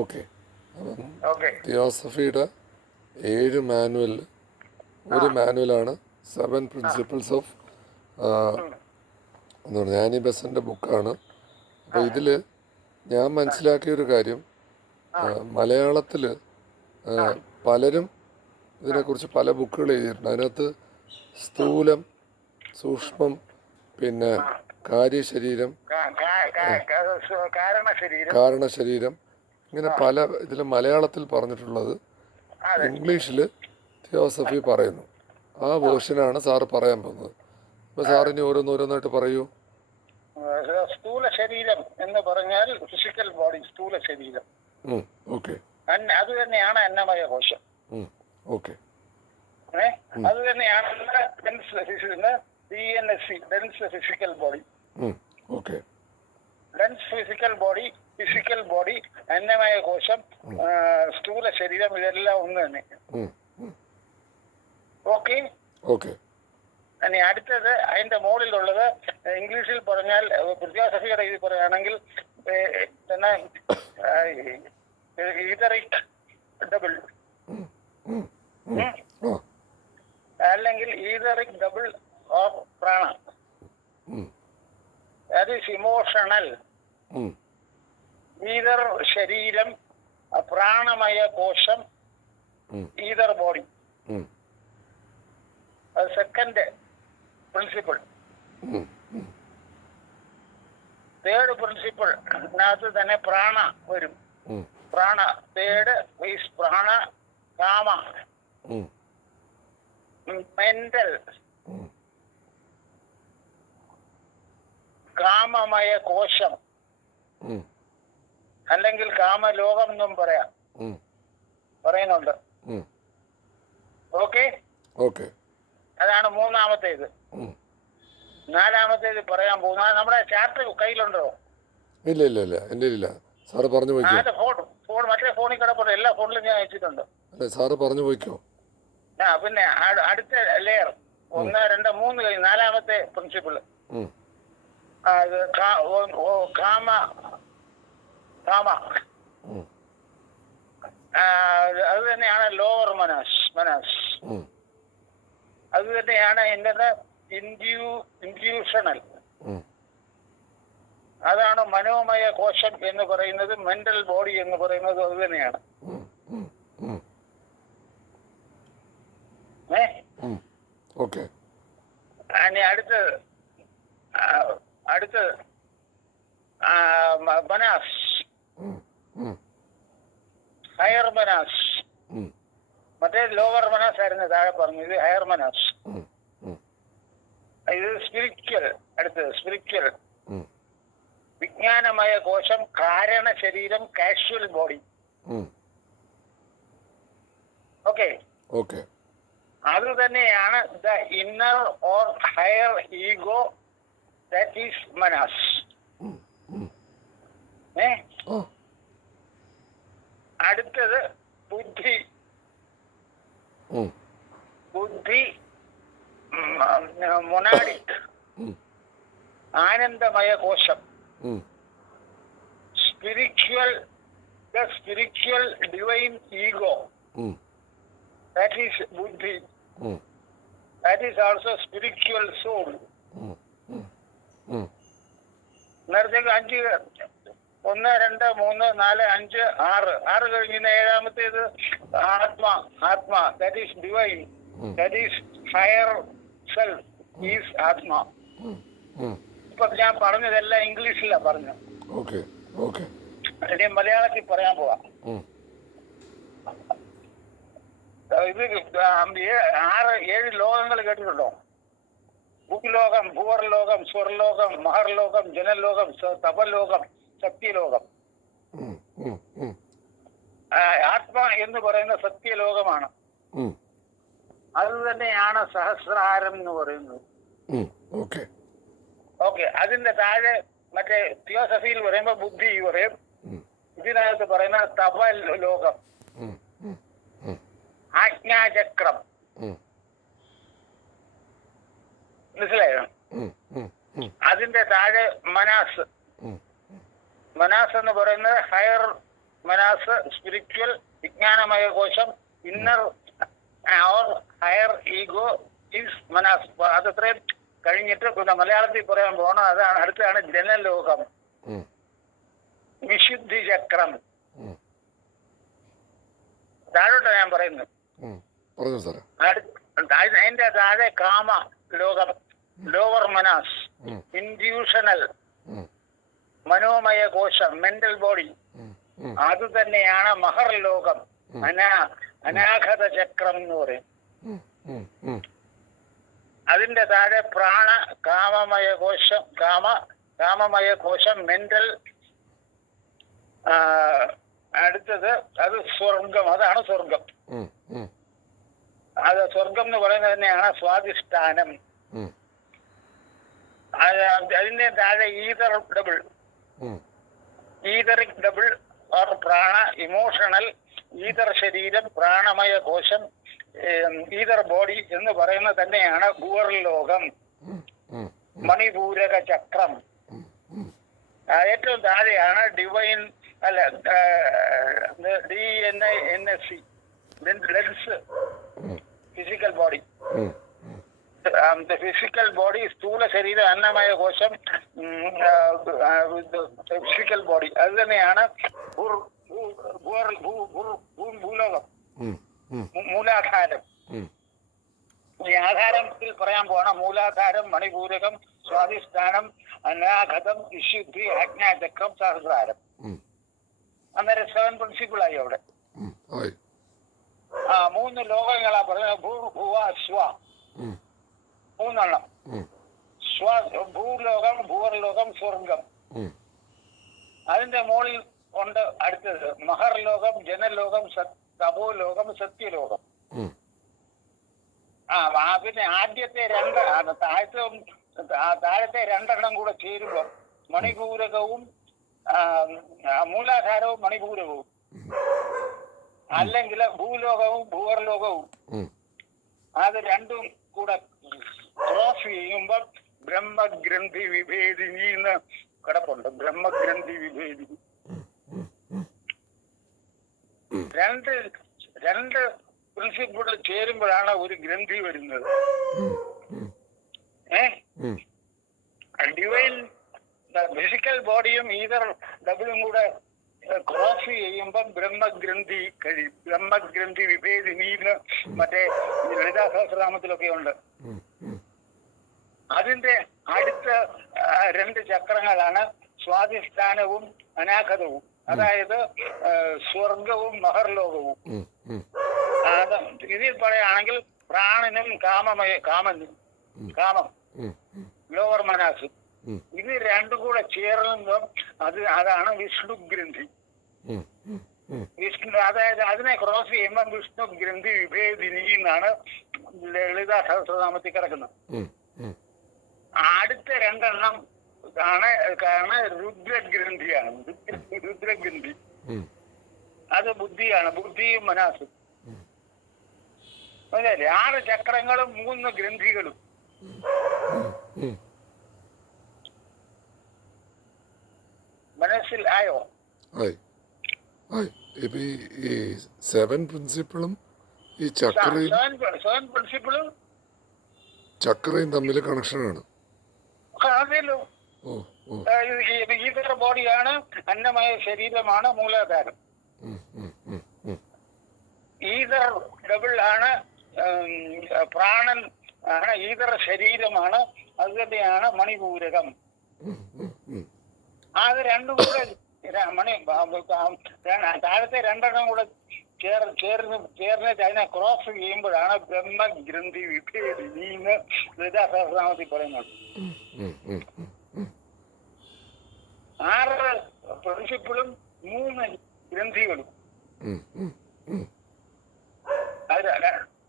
Okay. അപ്പം okay. തിയോസഫിയുടെ 7 manual, ആ. ഒരു മാനുവലാണ് 7 പ്രിൻസിപ്പിൾസ് ഓഫ് ഉം. എന്ന് പറഞ്ഞാൽ ആനി ബെസൻ്റെ ബുക്കാണ്. ആ. അപ്പോൾ ഇതിൽ ഞാൻ ആ. മനസ്സിലാക്കിയൊരു കാര്യം, ആ. മലയാളത്തിൽ ആ. പലരും ആ. ഇതിനെക്കുറിച്ച് പല ബുക്കുകൾ എഴുതിയിട്ടുണ്ട്. അതിനകത്ത് ആ. സ്ഥൂലം, സൂക്ഷ്മം, പിന്നെ ആ. കാര്യശരീരം, കാരണശരീരം. കാരണശരീരം, ഇങ്ങനെ ആ. പല ഇതിൽ മലയാളത്തിൽ പറഞ്ഞിട്ടുള്ളത് അതെ. ഇംഗ്ലീഷിൽ തിയോസഫി പറയുന്നു. ആ ആ. വേർഷനാണ് സാറ് പറയാൻ പോകുന്നത്. അപ്പോൾ സാറിനി ഓരോന്നോരോന്നായിട്ട് പറയൂ. സ്ഥൂല ശരീരം എന്ന് പറഞ്ഞാൽ ഫിസിക്കൽ ബോഡി, സ്ഥൂല ശരീരം. ഓക്കെ. അത് തന്നെയാണ് അന്നമയ കോശം. ഓക്കെ. അത് തന്നെയാണ് DNSC, dense physical body. Okay. Dense physical body, അന്നമയ കോശം, സ്ഥൂല ശരീരം, ഇതെല്ലാം ഒന്ന് തന്നെ. ഓക്കെ. ഓക്കെ. ഇനി അടുത്തത് അതിന്റെ മുകളിലുള്ളത് ഇംഗ്ലീഷിൽ പറഞ്ഞാൽ, തിയോസഫിയുടെ ഇത് പറയുകയാണെങ്കിൽ തന്നെ ഈതറിക് ഡബിൾ, അല്ലെങ്കിൽ etheric double of prana. that is emotional. Ether ശരീരം, പ്രാണമയ കോശം, ഈതർ ബോഡി. അത് സെക്കൻഡ് പ്രിൻസിപ്പിൾ. തേർഡ് പ്രിൻസിപ്പിൾ അതിനകത്ത് തന്നെ പ്രാണ വരും. പ്രാണ third is Prana. Cama, mental, കാമമയ കോശം, അല്ലെങ്കിൽ കാമലോകം എന്നും പറയുന്നുണ്ട്. ഓക്കെ. ഓക്കെ. അതാണ് മൂന്നാമത്തേത്. നാലാമത്തേത് പറയാൻ പോകുന്നത്, നമ്മുടെ ചാർട്ട് കയ്യിലുണ്ടോ? ഇല്ല ഇല്ല ഇല്ല, എൻ്റെ ഇല്ല. സാറ് പറഞ്ഞു പോയിക്കോ. ഫോൺ മറ്റേ ഫോണിൽ കിടപ്പുണ്ട്, എല്ലാ ഫോണിലും ഞാൻ അയച്ചിട്ടുണ്ട്. അല്ലെ, സാറ് പറഞ്ഞു പോയിക്കോ. പിന്നെ അടുത്ത ലെയർ 1, 2, 3 കഴിഞ്ഞ് നാലാമത്തെ പ്രിൻസിപ്പിൾ. കാമ അത് തന്നെയാണ് ലോവർ മനാസ്. അത് തന്നെയാണ് എൻ്റെ ഇൻഡ്യൂഷണൽ. അതാണ് മനോമയ കോശം എന്ന് പറയുന്നത്. മെന്റൽ ബോഡി എന്ന് പറയുന്നത് അത് തന്നെയാണ്. ഇനി അടുത്ത് മനാസ്, ഹയർ മനാസ്. മറ്റേ ലോവർ മനാസ് ആയിരുന്നു താഴെ പറഞ്ഞു, ഇത് ഹയർ മനാസ്. ഇത് സ്പിരിച്വൽ. അടുത്തത് സ്പിരിച്വൽ, വിജ്ഞാനമയ കോശം, കാരണ ശരീരം, കാഷ്വൽ ബോഡി. ഓക്കെ. ഓക്കെ. അത് തന്നെയാണ് the inner or higher ego, that is Manas. അടുത്തത് ബുദ്ധി. മൊനാഡിക്, ആനന്ദമയ കോശം. Spiritual, the spiritual divine ego, that is buddhi. That is also spiritual soul. നേരത്തേക്ക് 5, 1, 2, 3, 4, 5, 6 കഴിഞ്ഞ ഏഴാമത്തേത് ആത്മ, that is divine, that is higher self, is ആത്മ. ഇപ്പൊ ഞാൻ പറഞ്ഞതെല്ലാം ഇംഗ്ലീഷിലാ പറഞ്ഞു. ഇനി മലയാളത്തിൽ പറയാൻ പോവാം. ഇത് 7 ലോകങ്ങൾ കേട്ടിട്ടുണ്ടോ? ഭൂലോകം, ഭൂവർലോകം, സ്വർലോകം, മഹർലോകം, ജനലോകം, തപലോകം, സത്യലോകം. ആത്മ എന്ന് പറയുന്ന സത്യലോകമാണ്. അത് തന്നെയാണ് സഹസ്രാരം എന്ന് പറയുന്നത്. ഓക്കെ. അതിന്റെ താഴെ മറ്റേ തിയോസഫിയിൽ പറയുമ്പോ ബുദ്ധി പറയും. ഇതിനകത്ത് പറയുന്ന തപലോകം, ആജ്ഞാചക്രം. മനസ്സിലായോ? അതിന്റെ താഴെ മനാസ് എന്ന് പറയുന്നത് ഹയർ മനസ്സ്, സ്പിരിച്വൽ വിജ്ഞാനമയ കോശം, inner or higher ego is മനസ്. അതത്രയും കഴിഞ്ഞിട്ട് പിന്നെ മലയാളത്തിൽ പറയാൻ പോകണം. അതാണ് അടുത്താണ് ജനലോകം, വിശുദ്ധി ചക്രം. താഴോട്ടാ ഞാൻ പറയുന്നത്. അതിന്റെ താഴെ കാമ ലോകം, ലോവർ മനാസ്, ഇൻഡ്യൂഷണൽ മനോമയ കോശം, മെന്റൽ ബോഡി. അത് തന്നെയാണ് മഹർ ലോകം, അനാഘത ചക്രം എന്ന് പറയും. അതിന്റെ താഴെ പ്രാണ കാമമയ കോശം, കാമമയ കോശം, മെന്റൽ. അടുത്തത് അത് സ്വർഗം, അതാണ് സ്വർഗം. അത് സ്വർഗം എന്ന് പറയുന്നത് തന്നെയാണ് സ്വാധിഷ്ഠാനം. അതിന്റെ താഴെ ether double, etheric double or prana, emotional, ether ശരീരം, പ്രാണമയ കോശം, ഈതർ ബോഡി എന്ന് പറയുന്നത് തന്നെയാണ് ഭൂവർ ലോകം, മണിപൂരക ചക്രം. ഏറ്റവും താഴെയാണ് ഡിവൈൻ, അല്ല DNINSC, lens, physical body. Physical body, സ്ഥൂല ശരീരം, അന്നമയ കോശം, ഫിസിക്കൽ ബോഡി. അത് തന്നെയാണ് ഭൂലോകം, മൂലാധാരം. ഈ ആധാരത്തിൽ പറയാൻ പോണ മൂലാധാരം, മണിപൂരകം, സ്വാധിഷ്ഠാനം, അനാഘതം, വിശുദ്ധി, ആജ്ഞാചക്രം, സഹസ്രാരം. അന്നേരം 7 പ്രിൻസിപ്പിളായി അവിടെ. 3 ലോകങ്ങളാ പറയുന്നത്. ഭൂർഭുവ സ്വ, 3 ഭൂലോകം, ഭൂവർലോകം, സ്വർഗം. അതിന്റെ മുകളിൽ ഉണ്ട് അടുത്തത് മഹർ ലോകം, ജനലോകം, തപോലോകം, സത്യലോകം. പിന്നെ ആദ്യത്തെ 2, താഴത്തെ 2 കൂടെ ചേരുമ്പോൾ മണിപൂരകവും മൂലാധാരവും മണിപൂരകവും, അല്ലെങ്കിൽ ഭൂലോകവും ഭൂവർലോകവും, അത് രണ്ടും കൂടെ ക്രോസ് ചെയ്യുമ്പോൾ ബ്രഹ്മഗ്രന്ഥി വിഭേദിനി എന്ന് കിടപ്പുണ്ട്. ബ്രഹ്മഗ്രന്ഥി വിഭേദിനി. രണ്ട് പ്രിൻസിപ്പിൾ ചേരുമ്പോഴാണ് ഒരു ഗ്രന്ഥി വരുന്നത്. ഡിവൈൻ ഫിസിക്കൽ ബോഡിയും ഈതർ ഡബിളും കൂടെ ക്രോസ് ചെയ്യുമ്പം ബ്രഹ്മഗ്രന്ഥി കഴിയും. ബ്രഹ്മഗ്രന്ഥി വിഭേദിനിന്ന് മറ്റേ ലളിതാ സഹസ്രനാമത്തിലൊക്കെ ഉണ്ട്. അതിന്റെ അടുത്ത 2 ചക്രങ്ങളാണ് സ്വാധിഷ്ഠാനവും അനാഘതവും, അതായത് സ്വർഗവും മഹർലോകവും. ഇതിൽ പറയുകയാണെങ്കിൽ പ്രാണനും കാമം, ലോവർ മനാസും. ഇത് 2 കൂടെ ചേർന്നുമ്പോൾ അതാണ് വിഷ്ണു ഗ്രന്ഥി. വിഷ്ണു, അതായത് അതിനെ ക്രോസ് ചെയ്യുമ്പോൾ വിഷ്ണു ഗ്രന്ഥി വിഭേദിനി എന്നാണ് ലളിതാ സഹസ്രനാമത്തിൽ കിടക്കുന്നത്. അടുത്ത 2 ആണ് രുദ്രഗ്രന്ഥിയാണ്. രുദ്രഗ്രന്ഥി അത് ബുദ്ധിയാണ്, ബുദ്ധിയും മനസ്സും. 6 ചക്രങ്ങളും 3 ഗ്രന്ഥികളും. മനസ്സിൽ ആയോ? ഇപ്പൊ ഈ 7 പ്രിൻസിപ്പിളും ഈ ചക്രയും തമ്മിൽ കണക്ഷനാണ്. അതല്ലോ, ഈതർ ബോഡിയാണ്, അന്നമയ ശരീരമാണ് മൂലാധാരം. ഈതർ ഡബിൾ ആണ്, പ്രാണൻ ആണ്, ഈതർ ശരീരമാണ്. അത് തന്നെയാണ് മണിപൂരകം. അത് 2 കൂടെ താഴത്തെ 2 കൂടെ ചേർന്നിട്ട് അതിനെ ക്രോസ് ചെയ്യുമ്പോഴാണ് ബ്രഹ്മഗ്രന്ഥി വിഭേദിനി എന്ന് ലളിതാ സഹസ്രനാമത്തിൽ പറയുന്നത്. 6 പ്രിൻസിപ്പിളും 3 ഗ്രന്ഥികളും.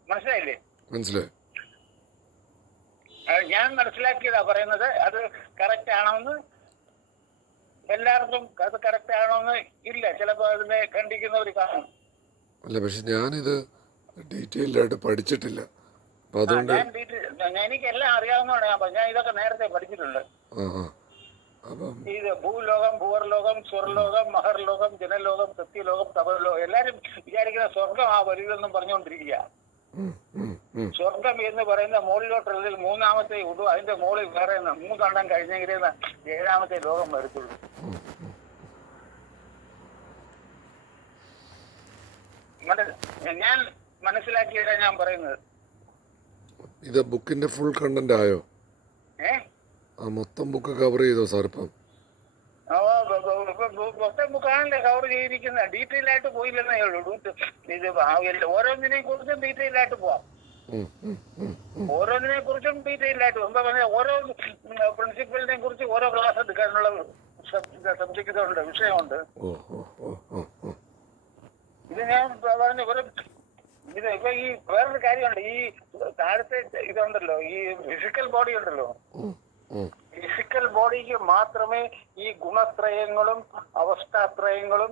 മനസ്സിലായില്ലേ? മനസ്സിലായി. ഞാൻ മനസ്സിലാക്കിയതാ പറയുന്നത്. അത് കറക്റ്റ് ആണോന്ന് എല്ലാവർക്കും അത് കറക്റ്റ് ആണോന്ന് ഇല്ല, ചിലപ്പോൾ അതിനെ ഖണ്ഡിക്കുന്നവർ കാണും. അല്ല, പക്ഷെ ഞാനിത് ഡീറ്റെയിൽഡ് ആയിട്ട് പഠിച്ചിട്ടില്ല. അപ്പൊ അതുകൊണ്ട് എനിക്കെല്ലാം അറിയാവുന്നതാണ്. ഞാൻ ഇതൊക്കെ നേരത്തെ പഠിച്ചിട്ടുണ്ട്. അപ്പം ഇത് ഭൂലോകം, ഭൂവർലോകം, സ്വർലോകം, മഹർലോകം, ജനലോകം, സത്യലോകം, തപലോകം. എല്ലാരും വിചാരിക്കുന്ന സ്വർഗം ആ വലുതെന്നും പറഞ്ഞുകൊണ്ടിരിക്കുക. ഉം, ഉം, ഉം. സ്വർഗം എന്ന് പറയുന്ന മുകളിലോട്ടുള്ളതിൽ മൂന്നാമത്തെ ഉള്ളൂ. അതിന്റെ മുകളിൽ വേറെ മൂന്നെണ്ണം കഴിഞ്ഞെങ്കിലേ ഏഴാമത്തെ ലോകം വരത്തുള്ളൂ. ഞാൻ മനസ്സിലാക്കിയതാ ഞാൻ പറയുന്നത്. ഇത് ബുക്കിൻ്റെ ഫുൾ കണ്ടന്റ് ആയോ? ഏ ആ മൊത്തം ബുക്ക് കവർ ചെയ്തോ സാർ ഇപ്പം? മൊത്തം ബുക്കാണല്ലേ കവർ ചെയ്തിരിക്കുന്നത്. ഡീറ്റെയിൽ ആയിട്ട് പോയില്ലെന്നേ ഉള്ളൂ. ഇത് ഓരോന്നിനെയും കുറിച്ചും ഡീറ്റെയിൽ ആയിട്ട് പോവാം. ഉം, ഉം, ഉം, ഉം. ഓരോന്നിനെ കുറിച്ചും ഡീറ്റെയിൽ ആയിട്ട് എന്താ പറഞ്ഞാൽ ഓരോ പ്രിൻസിപ്പലിനെ കുറിച്ച് ഓരോ ക്ലാസ് എടുക്കാനുള്ള സബ്ജക്റ്റ് ഉണ്ട്, വിഷയമുണ്ട്. ഓ ഓ ഓ ഓ ഓ. ഇത് ഞാൻ പറഞ്ഞ ഇത് ഇപ്പൊ ഈ വേറൊരു കാര്യമുണ്ട്. ഈ താഴത്തെ ഇതുണ്ടല്ലോ, ഈ ഫിസിക്കൽ ബോഡി ഉണ്ടല്ലോ, ഉം, ഉം. ഫിസിക്കൽ ബോഡിക്ക് മാത്രമേ ഈ ഗുണത്രയങ്ങളും അവസ്ഥാത്രയങ്ങളും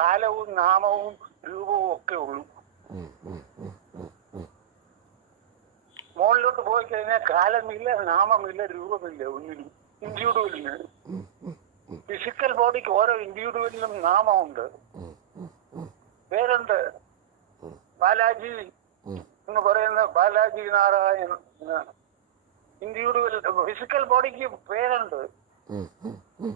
കാലവും നാമവും രൂപവും ഒക്കെ ഉള്ളൂ. ഉം, ഉം, ഉം, ഉം, ഉം. മുകളിലോട്ട് പോയി കഴിഞ്ഞാൽ കാലമില്ല, നാമമില്ല, രൂപമില്ല, ഒന്നിനും ഇൻഡിവിഡുവലിന്. ഉം, ഉം, ഉം. ഫിസിക്കൽ ബോഡിക്ക് ഓരോ ഇൻഡിവിഡുവലിനും നാമമുണ്ട്, ഉം, ഉം, ഉം. പേരുണ്ട്. ബാലാജി എന്ന് പറയുന്ന ബാലാജി നാരായൺ ഇൻഡിവിഡുവൽ ഫിസിക്കൽ ബോഡിക്ക് പേരുണ്ട്. ഉം, ഉം, ഉം.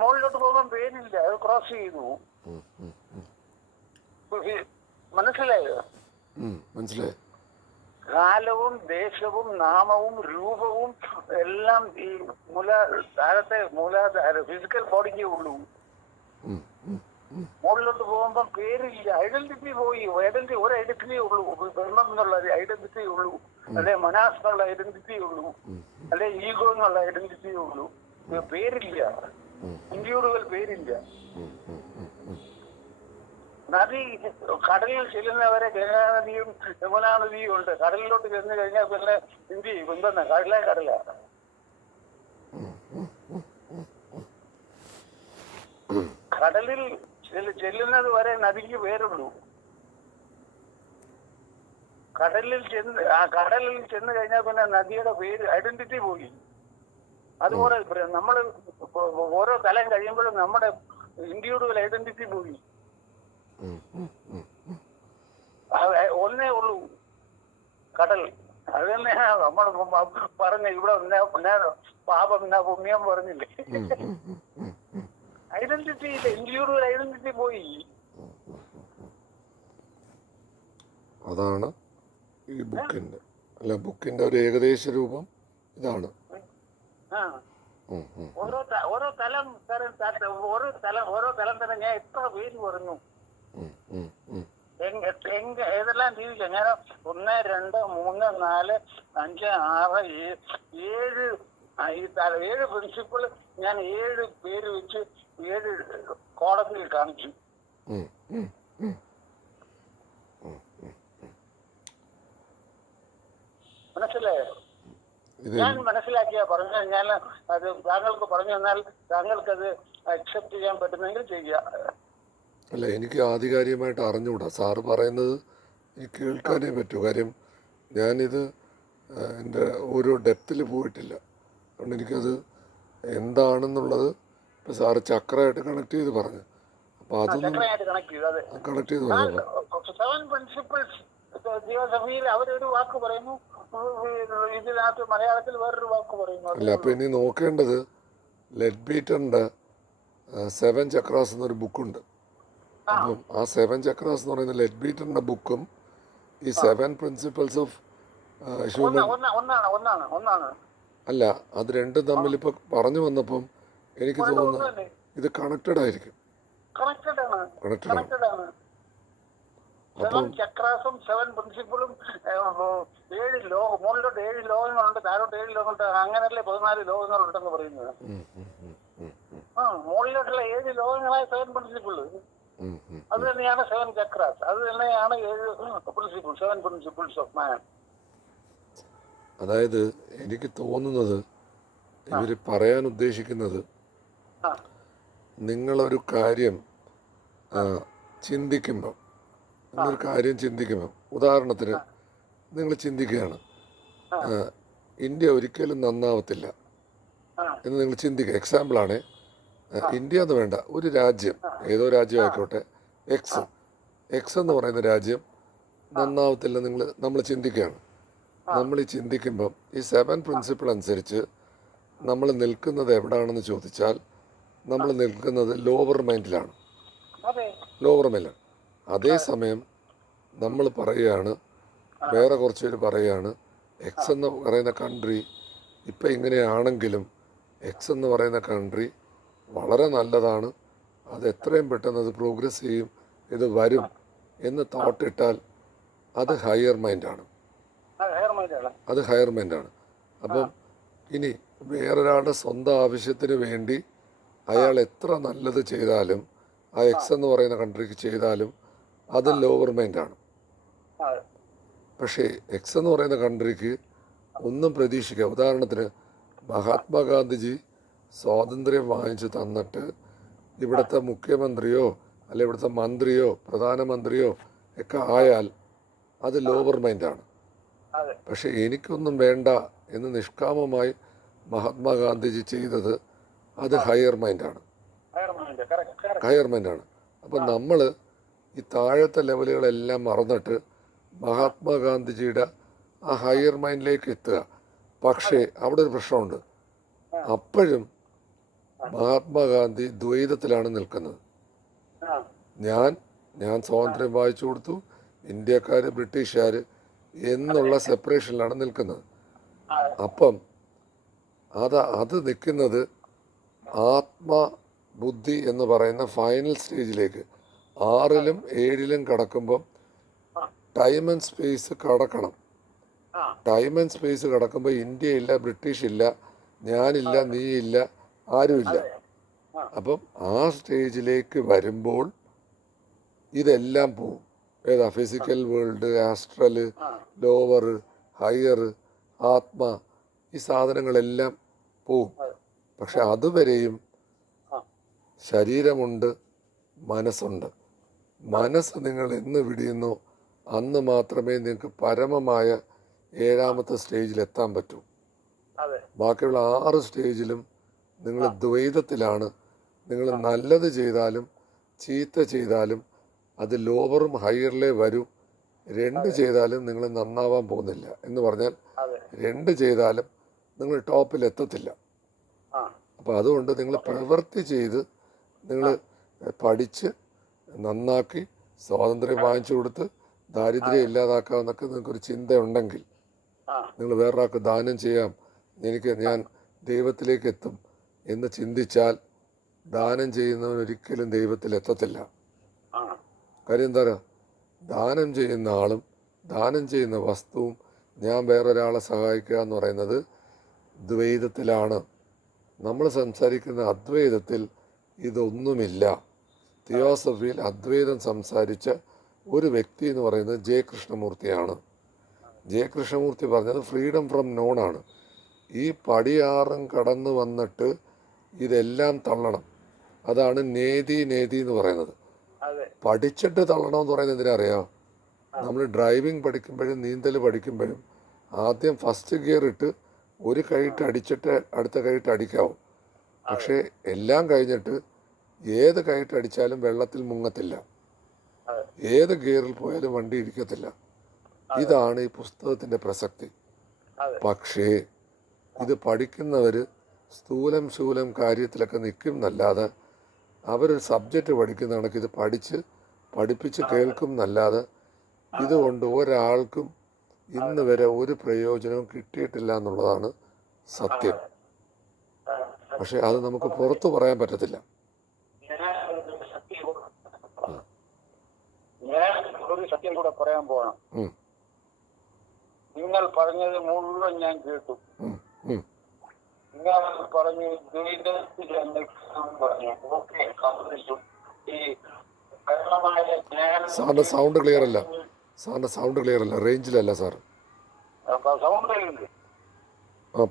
മുകളിലോട്ട് പോകുമ്പോൾ പേരില്ല, അത് ക്രോസ് ചെയ്തു. ഉം, ഉം, ഉം. മനസ്സിലായോ? മനസ്സിലായി. കാലവും ദേശവും നാമവും രൂപവും എല്ലാം ഈ താഴത്തെ മൂലാധാര ഫിസിക്കൽ ബോഡിക്കേ ഉള്ളൂ. ഉം, ഉം, ഉം. മുകളിലോട്ട് പോകുമ്പോൾ പേരില്ല, ഐഡന്റിറ്റി പോയി. ഒരു ഐഡന്റിറ്റി ഉള്ളൂ, ബ്രഹ്മം എന്നുള്ള ഐഡന്റിറ്റി ഉള്ളൂ, അല്ലെ മനാസ് എന്നുള്ള ഐഡന്റിറ്റി ഉള്ളൂ, അല്ലെ ഈഗോ എന്നുള്ള ഐഡന്റിറ്റി ഉള്ളൂ. പേരില്ല, ഇൻഡിവിഡുവൽ പേരില്ല. ഉം, ഉം, ഉം, ഉം. നദി കടലിൽ ചെല്ലുന്നവരെ ഗംഗാനദിയും യമുനാ നദിയും ഉണ്ട്. കടലിലോട്ട് ചെന്ന് കഴിഞ്ഞാൽ പിന്നെ എന്ത് ചെയ്യും? എന്തെന്നാ കടല കടലിൽ ചെല്ലുന്നത് വരെ നദിക്ക് പേരുള്ളൂ. കടലിൽ ചെന്ന് കഴിഞ്ഞാൽ പിന്നെ നദിയുടെ പേര് ഐഡന്റിറ്റി പോയി. അതുപോലെ നമ്മൾ ഓരോ തലം കഴിയുമ്പോഴും നമ്മുടെ ഇൻഡിവിഡുവൽ ഐഡന്റിറ്റി പോയി. ഒന്നേ ഉള്ളൂ കടൽ. അത് തന്നെയാണ് നമ്മൾ പറഞ്ഞ ഇവിടെ പാപം എന്നാ പുണ്യം പറഞ്ഞില്ലേ. ഐഡന്റിറ്റി ഇല്ല, ഇൻഡിവിഡുവൽ ഐഡന്റിറ്റി പോയി. അതാണ് ഈ ബുക്കിന്റെ ഒരു ഏകദേശ രൂപം ഇതാണ്. ഓരോ തലം തന്നെ ഞാൻ എത്ര പേര് പറഞ്ഞു, ഏതെല്ലാം രീതിയില്ല. ഞാൻ 1, 2, 3, 4, 5, 6, 7 പ്രിൻസിപ്പിൾ ഞാൻ 7 പേര് വെച്ച് 7 കോടതിയിൽ കാണിച്ചു. മനസ്സിലായോ? ഞാൻ മനസ്സിലാക്കിയാ പറഞ്ഞു. ഞാൻ അത് താങ്കൾക്ക് പറഞ്ഞു തന്നാൽ താങ്കൾക്കത് അക്സെപ്റ്റ് ചെയ്യാൻ പറ്റുന്നെങ്കിൽ ചെയ്യുക. അല്ല, എനിക്ക് ആധികാരികമായിട്ട് അറിഞ്ഞുകൂടാ. സാറ് പറയുന്നത് എനിക്ക് കേൾക്കാനേ പറ്റൂ. കാര്യം ഞാനിത് എൻ്റെ ഓരോ ഡെപ്തിൽ പോയിട്ടില്ല. അതുകൊണ്ട് എനിക്കത് എന്താണെന്നുള്ളത് ഇപ്പം സാറ് ചക്രമായിട്ട് കണക്ട് ചെയ്ത് പറഞ്ഞു. അപ്പോൾ അതൊന്നും കണക്ട് ചെയ്ത് പറഞ്ഞു. 7 പ്രിൻസിപ്പിൾസ് തിയോസഫിയിൽ അവരൊരു വാക്ക് പറയുന്നു, ഇതിനകത്ത് മലയാളത്തിൽ വേറൊരു വാക്ക് പറയുന്നു. അല്ല, അപ്പം ഇനി നോക്കേണ്ടത് ലെഡ്ബീറ്ററിൻ്റെ 7 ചക്രാസ് എന്നൊരു ബുക്കുണ്ട്. അപ്പം ആ 7 ചക്രാസ് എന്ന് പറയുന്ന ലെഡ്ബീറ്ററിൻ്റെ ബുക്കും ഈ 7 പ്രിൻസിപ്പൽസ് ഓഫ് ഹ്യൂമൻ ഒന്നാണ്. അല്ല, അത് രണ്ടും തമ്മിൽ ഇപ്പം പറഞ്ഞു വന്നപ്പം എനിക്ക് തോന്നുന്നു ഇത് കണക്റ്റഡ് ആയിരിക്കും. കണക്റ്റഡ് ആണ്. അപ്പം ചക്രാസും 7 പ്രിൻസിപ്പിളും 7 മുകളിലോട്ട് 7 ലോകങ്ങളുണ്ട്, താഴോട്ട് 7 ലോകങ്ങളുണ്ട്. അങ്ങനല്ലേ 14 ലോകങ്ങളുണ്ടെന്ന് പറയുന്നത്. മുകളിലോട്ടുള്ള 7 ലോകങ്ങളായ 7 പ്രിൻസിപ്പിള്, അത് തന്നെയാണ് 7 ചക്രാസ്. അത് തന്നെയാണ് 7 പ്രിൻസിപ്പിൾ, 7 പ്രിൻസിപ്പിൾസ് ഓഫ് മാൻ. അതായത് എനിക്ക് തോന്നുന്നത് ഇവർ പറയാൻ ഉദ്ദേശിക്കുന്നത്, നിങ്ങളൊരു കാര്യം ചിന്തിക്കുമ്പോൾ ഉദാഹരണത്തിന് നിങ്ങൾ ചിന്തിക്കുകയാണ് ഇന്ത്യ ഒരിക്കലും നന്നാവത്തില്ല എന്ന് നിങ്ങൾ ചിന്തിക്കുക. എക്സാമ്പിളാണ്, ഇന്ത്യ എന്ന് വേണ്ട, ഒരു രാജ്യം, ഏതോ രാജ്യം ആയിക്കോട്ടെ, എക്സ് എന്ന് പറയുന്ന രാജ്യം നന്നാവത്തില്ല നമ്മൾ ചിന്തിക്കുകയാണ്. നമ്മൾ ഈ ചിന്തിക്കുമ്പം ഈ 7 പ്രിൻസിപ്പിൾ അനുസരിച്ച് നമ്മൾ നിൽക്കുന്നത് എവിടാണെന്ന് ചോദിച്ചാൽ നമ്മൾ നിൽക്കുന്നത് ലോവർ മൈൻഡിലാണ്. അതെ ലോവർ മൈൻഡിലാണ്. അതേസമയം നമ്മൾ പറയുകയാണ്, വേറെ കുറച്ച് പേര് പറയുകയാണ്, എക്സ് എന്ന് പറയുന്ന കൺട്രി ഇപ്പം ഇങ്ങനെയാണെങ്കിലും എക്സ് എന്ന് പറയുന്ന കൺട്രി വളരെ നല്ലതാണ്, അത് എത്രയും പെട്ടെന്ന് അത് പ്രോഗ്രസ് ചെയ്യും, ഇത് വരും എന്ന് തോട്ടിട്ടാൽ അത് ഹയർ മൈൻഡാണ്. അത് ഹയർ മൈൻഡാണ്. അപ്പം ഇനി വേറൊരാളുടെ സ്വന്തം ആവശ്യത്തിന് വേണ്ടി അയാൾ എത്ര നല്ലത് ചെയ്താലും ആ എക്സ് എന്ന് പറയുന്ന കൺട്രിക്ക് ചെയ്താലും അത് ലോവർ മൈൻഡാണ്. പക്ഷേ എക്സ് എന്ന് പറയുന്ന കൺട്രിക്ക് ഒന്നും പ്രതീക്ഷിക്കുക. ഉദാഹരണത്തിന് മഹാത്മാഗാന്ധിജി സ്വാതന്ത്ര്യം വാങ്ങിച്ചു തന്നിട്ട് ഇവിടുത്തെ മുഖ്യമന്ത്രിയോ അല്ലെ ഇവിടുത്തെ മന്ത്രിയോ പ്രധാനമന്ത്രിയോ ഒക്കെ ആയാൽ അത് ലോവർ മൈൻഡാണ്. പക്ഷെ എനിക്കൊന്നും വേണ്ട എന്ന് നിഷ്കാമമായി മഹാത്മാഗാന്ധിജി ചെയ്തത് അത് ഹയർ മൈൻഡാണ്. ഹയർ മൈൻഡാണ്. അപ്പം നമ്മൾ ഈ താഴത്തെ ലെവലുകളെല്ലാം മറന്നിട്ട് മഹാത്മാഗാന്ധിജിയുടെ ആ ഹയർ മൈൻഡിലേക്ക് എത്തുക. പക്ഷേ അവിടെ ഒരു പ്രശ്നമുണ്ട്. അപ്പോഴും മഹാത്മാഗാന്ധി ദ്വൈതത്തിലാണ് നിൽക്കുന്നത്. ഞാൻ സ്വാതന്ത്ര്യം വാങ്ങിച്ചു കൊടുത്തു, ഇന്ത്യക്കാർ ബ്രിട്ടീഷുകാർ എന്നുള്ള സെപ്പറേഷനിലാണ് നിൽക്കുന്നത്. അപ്പം അത് നിൽക്കുന്നത് ആത്മബുദ്ധി എന്ന് പറയുന്ന ഫൈനൽ സ്റ്റേജിലേക്ക് 6ലും 7ലും കടക്കുമ്പം ടൈം ആൻഡ് സ്പേസ് കടക്കണം. ടൈം ആൻഡ് സ്പേസ് കടക്കുമ്പോൾ ഇന്ത്യ ഇല്ല, ബ്രിട്ടീഷ് ഇല്ല, ഞാനില്ല, നീയില്ല, ആരുമില്ല. അപ്പം ആ സ്റ്റേജിലേക്ക് വരുമ്പോൾ ഇതെല്ലാം പോവും. ഏതാ? ഫിസിക്കൽ വേൾഡ്, ആസ്ട്രല്, ലോവർ, ഹയർ, ആത്മ, ഈ സാധനങ്ങളെല്ലാം പോവും. പക്ഷെ അതുവരെയും ശരീരമുണ്ട്, മനസ്സുണ്ട്. മനസ്സ് നിങ്ങൾ എന്ന് വിടിയുന്നോ അന്ന് മാത്രമേ നിങ്ങൾക്ക് പരമമായ 7ാമത്തെ സ്റ്റേജിൽ എത്താൻ പറ്റൂ. ബാക്കിയുള്ള 6 സ്റ്റേജിലും നിങ്ങൾ ദ്വൈതത്തിലാണ്. നിങ്ങൾ നല്ലത് ചെയ്താലും ചീത്ത ചെയ്താലും അത് ലോവറും ഹയറിലേ വരൂ. 2 ചെയ്താലും നിങ്ങൾ നന്നാവാൻ പോകുന്നില്ല. എന്ന് പറഞ്ഞാൽ 2 ചെയ്താലും നിങ്ങൾ ടോപ്പിൽ എത്തത്തില്ല. അപ്പോൾ അതുകൊണ്ട് നിങ്ങൾ പ്രവൃത്തി ചെയ്ത് നിങ്ങൾ പഠിച്ച് നന്നാക്കി സ്വാതന്ത്ര്യം വാങ്ങിച്ചു കൊടുത്ത് ദാരിദ്ര്യം ഇല്ലാതാക്കാമെന്നൊക്കെ നിങ്ങൾക്കൊരു ചിന്തയുണ്ടെങ്കിൽ, നിങ്ങൾ വേറൊരാൾക്ക് ദാനം ചെയ്യാം, ഞാൻ ദൈവത്തിലേക്ക് എത്തും എന്ന് ചിന്തിച്ചാൽ ദാനം ചെയ്യുന്നവൻ ഒരിക്കലും ദൈവത്തിൽ എത്തത്തില്ല. കാര്യം എന്താ പറയുക? ദാനം ചെയ്യുന്ന ആളും ദാനം ചെയ്യുന്ന വസ്തുവും ഞാൻ വേറൊരാളെ സഹായിക്കുക എന്ന് പറയുന്നത് ദ്വൈതത്തിലാണ്. നമ്മൾ സംസാരിക്കുന്ന അദ്വൈതത്തിൽ ഇതൊന്നുമില്ല. തിയോസഫിയിൽ അദ്വൈതം സംസാരിച്ച ഒരു വ്യക്തി എന്ന് പറയുന്നത് ജെ കൃഷ്ണമൂർത്തിയാണ്. ജെ കൃഷ്ണമൂർത്തി പറഞ്ഞത് ഫ്രീഡം ഫ്രം നോണാണ്. ഈ പടിയാറും കടന്നു വന്നിട്ട് ഇതെല്ലാം തള്ളണം. അതാണ് നേതി എന്ന് പറയുന്നത്. പഠിച്ചിട്ട് തള്ളണമെന്ന് പറയുന്നത് എന്തിനാ അറിയാം? നമ്മൾ ഡ്രൈവിംഗ് പഠിക്കുമ്പോഴും നീന്തൽ പഠിക്കുമ്പോഴും ആദ്യം ഫസ്റ്റ് ഗിയർ ഇട്ട് ഒരു കൈയിട്ട് അടിച്ചിട്ട് അടുത്ത കൈയിട്ട് അടിക്കാവും. പക്ഷേ എല്ലാം കഴിഞ്ഞിട്ട് ഏത് കൈയിട്ട് അടിച്ചാലും വെള്ളത്തിൽ മുങ്ങത്തില്ല, ഏത് ഗിയറിൽ പോയാലും വണ്ടി ഇരിക്കത്തില്ല. ഇതാണ് ഈ പുസ്തകത്തിൻ്റെ പ്രസക്തി. പക്ഷേ ഇത് പഠിക്കുന്നവർ സ്ഥൂലം ശൂലം കാര്യത്തിലൊക്കെ നിൽക്കും എന്നല്ലാതെ അവരൊരു സബ്ജക്റ്റ് പഠിക്കുന്ന കണക്ക് ഇത് പഠിപ്പിച്ച് കേൾക്കും എന്നല്ലാതെ ഇതുകൊണ്ട് ഒരാൾക്കും ഇന്ന് വരെ ഒരു പ്രയോജനവും കിട്ടിയിട്ടില്ല എന്നുള്ളതാണ് സത്യം. പക്ഷെ അത് നമുക്ക് പുറത്തു പറയാൻ പറ്റത്തില്ല. ഞാൻ ഒരു സത്യം കൂടെ പറയാൻ പോകണം. നിങ്ങൾ പറഞ്ഞത് മുഴുവൻ ഞാൻ കേട്ടു. നിങ്ങൾ പറഞ്ഞു സാറിൻ്റെ സൗണ്ട് ക്ലിയർ അല്ല. റേഞ്ചിലല്ല സാർ. സൗണ്ട്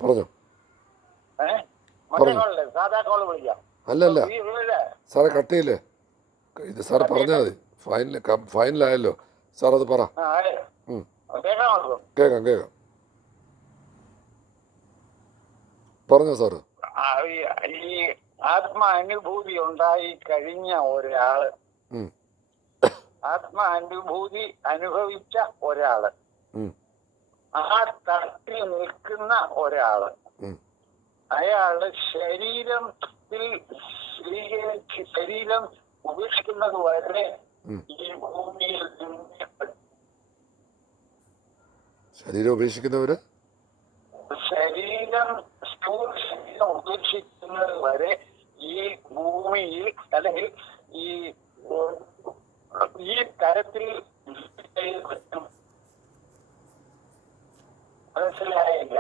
പറഞ്ഞോ. സാധാ കോള് വിളിക്കാം. അല്ലല്ല സാറെ കട്ട് ചെയ്യില്ലേ? ഇത് സാർ പറഞ്ഞാൽ മതി. ഫൈനലായല്ലോ സാർ, അത് പറ. കേൾക്കാം. പറഞ്ഞോ സാറ്. ഈ ആത്മാനുഭൂതി ഉണ്ടായി കഴിഞ്ഞ ഒരാള്, ഉം, ആത്മാനുഭൂതി അനുഭവിച്ച ഒരാള്, ഉം, ആ തട്ടിൽ നിൽക്കുന്ന ഒരാള്, ഉം. അയാള് ശരീരത്തിൽ സ്വീകരിച്ച് ശരീരം ഉപേക്ഷിക്കുന്നത് വരെ ഉം. ഈ ഭൂമിയിൽ നിന്ന് ശരീരം ഉപേക്ഷിക്കുന്നവര് ശരീരം സ്ഥൂല ശരീരം ഉപേക്ഷിക്കുന്നത് വരെ ഈ ഭൂമിയിൽ അല്ലെങ്കിൽ ഈ ഈ തരത്തിൽ പറ്റും. മനസ്സിലായില്ല?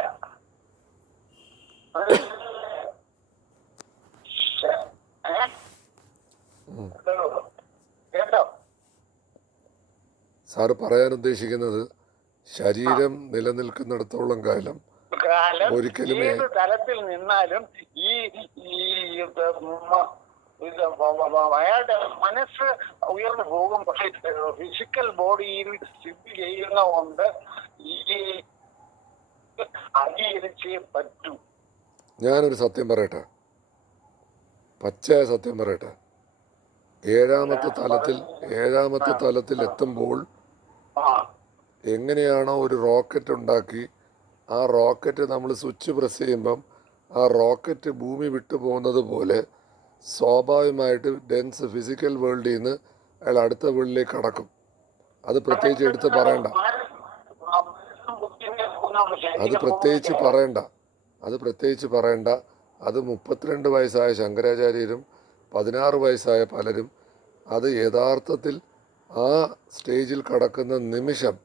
കേട്ടോ? സാറ് പറയാൻ ഉദ്ദേശിക്കുന്നത് ശരീരം നിലനിൽക്കുന്നിടത്തോളം കാലം കാലം ഒരിക്കലും ഏത് തലത്തിൽ നിന്നാലും ഈ ഈ ഇത് അയാളുടെ മനസ്സ് ഉയർന്നു പോകും. പക്ഷെ ഫിസിക്കൽ ബോഡിയിൽ സ്ഥിതി ചെയ്യുന്നതുകൊണ്ട് ഈ അംഗീകരിച്ചേ പറ്റൂ. ഞാനൊരു സത്യം പറയട്ടെ, പച്ചയായ സത്യം പറയട്ടെ. ഏഴാമത്തെ തലത്തിൽ എത്തുമ്പോൾ ആ എങ്ങനെയാണോ ഒരു റോക്കറ്റ് ഉണ്ടാക്കി ആ റോക്കറ്റ് നമ്മൾ സ്വിച്ച് പ്രസ് ചെയ്യുമ്പം ആ റോക്കറ്റ് ഭൂമി വിട്ടു പോകുന്നത് പോലെ സ്വാഭാവികമായിട്ട് ഡെൻസ് ഫിസിക്കൽ വേൾഡിൽ നിന്ന് അയാൾ അടുത്ത വേൾഡിലേക്ക് കടക്കും. അത് പ്രത്യേകിച്ച് എടുത്ത് പറയണ്ട, അത് പ്രത്യേകിച്ച് പറയണ്ട. അത് 32 വയസ്സായ ശങ്കരാചാര്യരും 16 വയസ്സായ പലരും അത് യഥാർത്ഥത്തിൽ ആ സ്റ്റേജിൽ കടക്കുന്ന നിമിഷം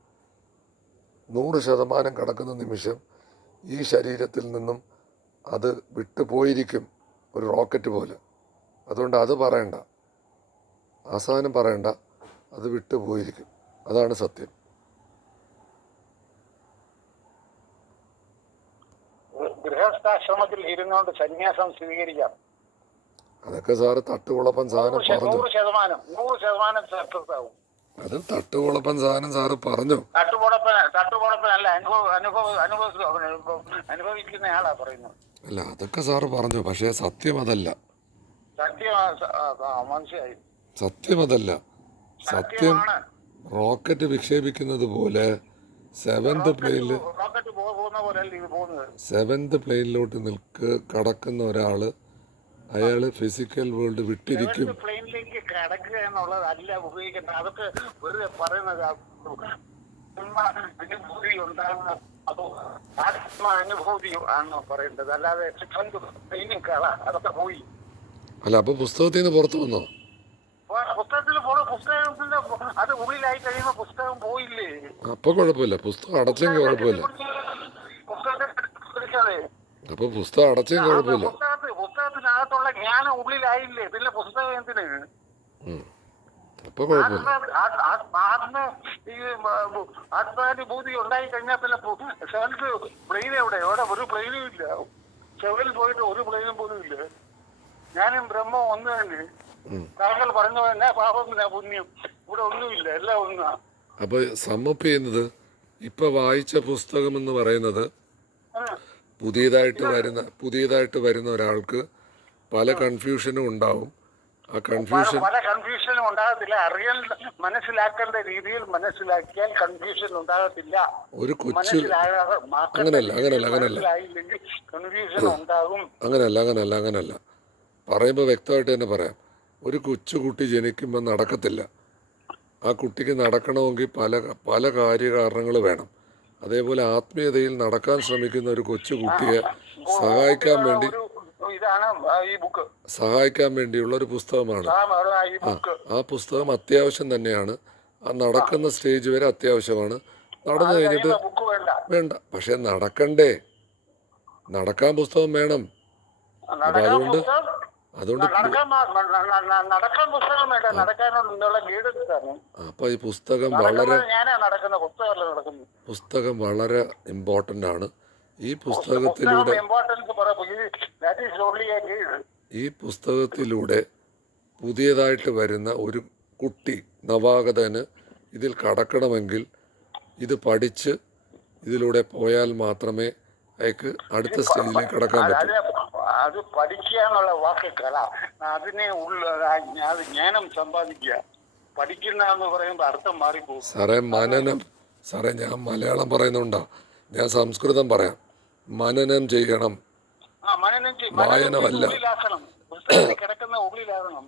100% കടക്കുന്ന നിമിഷം ഈ ശരീരത്തിൽ നിന്നും അത് വിട്ടുപോയിരിക്കും, ഒരു റോക്കറ്റ് പോലെ. അതുകൊണ്ട് അത് പറയണ്ട, അവസാനം പറയണ്ട, അത് വിട്ടുപോയിരിക്കും. അതാണ് സത്യം. ഗൃഹസ്ഥാശ്രമത്തിൽ ഇരുന്നുകൊണ്ട് സന്യാസം സ്വീകരിക്കാം. അതൊക്കെ സാറ് തട്ടുകുളപ്പൻ സാധനം പറഞ്ഞു. 100% സക്സസ് ആവും. അത് തട്ടുകുളപ്പൻ സാധനം സാറ് പറഞ്ഞു. തട്ടുകുളപ്പനല്ല, അനുഭവിക്കുന്ന ആളാ പറയുന്നത്. അല്ല, അതൊക്കെ സാറ് പറഞ്ഞു. പക്ഷേ സത്യം അതല്ല. മനസ്സിലായി. സത്യം അതല്ല. സത്യം റോക്കറ്റ് വിക്ഷേപിക്കുന്നത് പോലെ സെവൻത് പ്ലെയിനിലോട്ട് കടക്കുന്ന ഒരാള്, അയാള് ഫിസിക്കൽ വേൾഡ് വിട്ടിരിക്കും. പ്ലെയിനിലേക്ക് കടക്കുക എന്നുള്ളത് അല്ല ഉപയോഗിക്കേണ്ടത്. അതൊക്കെ വെറുതെ പറയുന്നത്. അനുഭൂതി ഉണ്ടാകുന്ന അതോ ആത്മാനുഭൂതി ആണ് പറയേണ്ടത്, അല്ലാതെ പ്ലെയിനിൽ അതൊക്കെ പോയി. അല്ല, അപ്പൊ പുസ്തകത്തിൽ നിന്ന് പുറത്തു വന്നോ? പുസ്തകത്തിന്റെ അത് ഉള്ളിലായി കഴിയുമ്പോ പുസ്തകം പോയില്ലേ? അപ്പൊ കുഴപ്പമില്ല, പുസ്തകം അടച്ചെങ്കിൽ കുഴപ്പമില്ല. അപ്പൊ പുസ്തകം അടച്ചെങ്കിൽ കുഴപ്പമില്ല. പുസ്തകത്തിനകത്തുള്ള ജ്ഞാനം ഉള്ളിലായില്ലേ, പിന്നെ പുസ്തകം എന്തിന്? അപ്പൊ കുഴപ്പമില്ല. ആത്മാനുഭൂതി ഉണ്ടായി കഴിഞ്ഞാൽ പിന്നെ സെവൻത് പ്ലെയിൻ എവിടെ ഒരു പ്ലെയിനും ഇല്ല. സെവനിൽ പോയിട്ട് ഒരു പ്ലെയിനും പോലും ഇല്ല. ഞാനും ബ്രഹ്മം ഒന്ന് തന്നെ. താങ്കൾ പറഞ്ഞ തന്നെ പാപം പുണ്യം ഇവിടെ ഒന്നുമില്ല, എല്ലാം ഒന്നാ. അപ്പൊ സമ്മപ്പ് ചെയ്യുന്നത്, ഇപ്പൊ വായിച്ച പുസ്തകം എന്ന് പറയുന്നത് പുതിയതായിട്ട് വരുന്ന ഒരാൾക്ക് പല കൺഫ്യൂഷനും ഉണ്ടാവും. ആ പല കൺഫ്യൂഷനും ഉണ്ടാകത്തില്ല. അറിയാൻ മനസ്സിലാക്കേണ്ട രീതിയിൽ മനസ്സിലാക്കിയാൽ കൺഫ്യൂഷൻ ഉണ്ടാകത്തില്ല. ഒരു കൊച്ചു അങ്ങനല്ല. പറയുമ്പോൾ വ്യക്തമായിട്ട് തന്നെ പറയാം. ഒരു കൊച്ചുകുട്ടി ജനിക്കുമ്പോൾ നടക്കത്തില്ല. ആ കുട്ടിക്ക് നടക്കണമെങ്കിൽ പല കാര്യകാരണങ്ങൾ വേണം. അതേപോലെ ആത്മീയതയിൽ നടക്കാൻ ശ്രമിക്കുന്ന ഒരു കൊച്ചുകുട്ടിയെ സഹായിക്കാൻ വേണ്ടിയുള്ള ഒരു പുസ്തകമാണ്. ആ പുസ്തകം അത്യാവശ്യം തന്നെയാണ്. ആ നടക്കുന്ന സ്റ്റേജ് വരെ അത്യാവശ്യമാണ്. നടന്നു കഴിഞ്ഞിട്ട് വേണ്ട. പക്ഷെ നടക്കണ്ടേ? നടക്കാൻ പുസ്തകം വേണം. അപ്പൊ അതുകൊണ്ട് അപ്പൊ ഈ പുസ്തകം വളരെ ഇമ്പോർട്ടൻ്റ് ആണ്. ഈ പുസ്തകത്തിലൂടെ പുതിയതായിട്ട് വരുന്ന ഒരു കുട്ടി നവാഗതന് ഇതിൽ കടക്കണമെങ്കിൽ ഇത് പഠിച്ച് ഇതിലൂടെ പോയാൽ മാത്രമേ അയാൾക്ക് അടുത്ത സ്റ്റേജിലേക്ക് കടക്കാൻ പറ്റൂ. അത് പഠിക്കുക എന്നുള്ള വാക്ക് കല, അതിനെ അത് ജ്ഞാനം സമ്പാദിക്കുക. പഠിക്കുന്ന എന്ന് പറയുമ്പോൾ അർത്ഥം മാറിപ്പോകും. സാറേ മനനം, സാറേ ഞാൻ മലയാളം പറയുന്നുണ്ടോ, ഞാൻ സംസ്കൃതം പറയാം. മനനം ചെയ്യണം, വായനമല്ല. ഉള്ളിലാക്കണം, പുസ്തകത്തിൽ കിടക്കുന്ന ഉള്ളിലാകണം.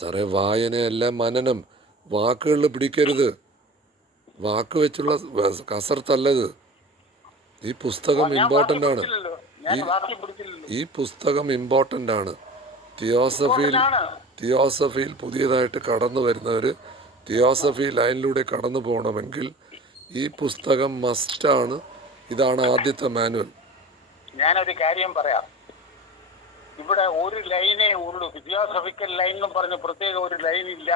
സാറേ വായനയല്ല മനനം. വാക്കുകളിൽ പിടിക്കരുത്, വാക്ക് വെച്ചുള്ള കസർത്തല്ലത്. ഈ പുസ്തകം ഇമ്പോർട്ടൻ്റ് ആണ്. ഈ പുസ്തകം ഇമ്പോർട്ടൻ്റ് ആണ്. തിയോസഫിയിൽ പുതിയതായിട്ട് കടന്നു വരുന്നവർ തിയോസഫി ലൈനിലൂടെ കടന്നു പോകണമെങ്കിൽ ഈ പുസ്തകം മസ്റ്റാണ്. ഇതാണ് ആദ്യത്തെ മാനുവൽ. ഞാനൊരു കാര്യം പറയാം. ഇവിടെ ഒരു ലൈനേ ഉള്ളൂ, തിയോസഫിക്കൽ ലൈൻ എന്നും പറഞ്ഞ് പ്രത്യേക ഒരു ലൈൻ ഇല്ല.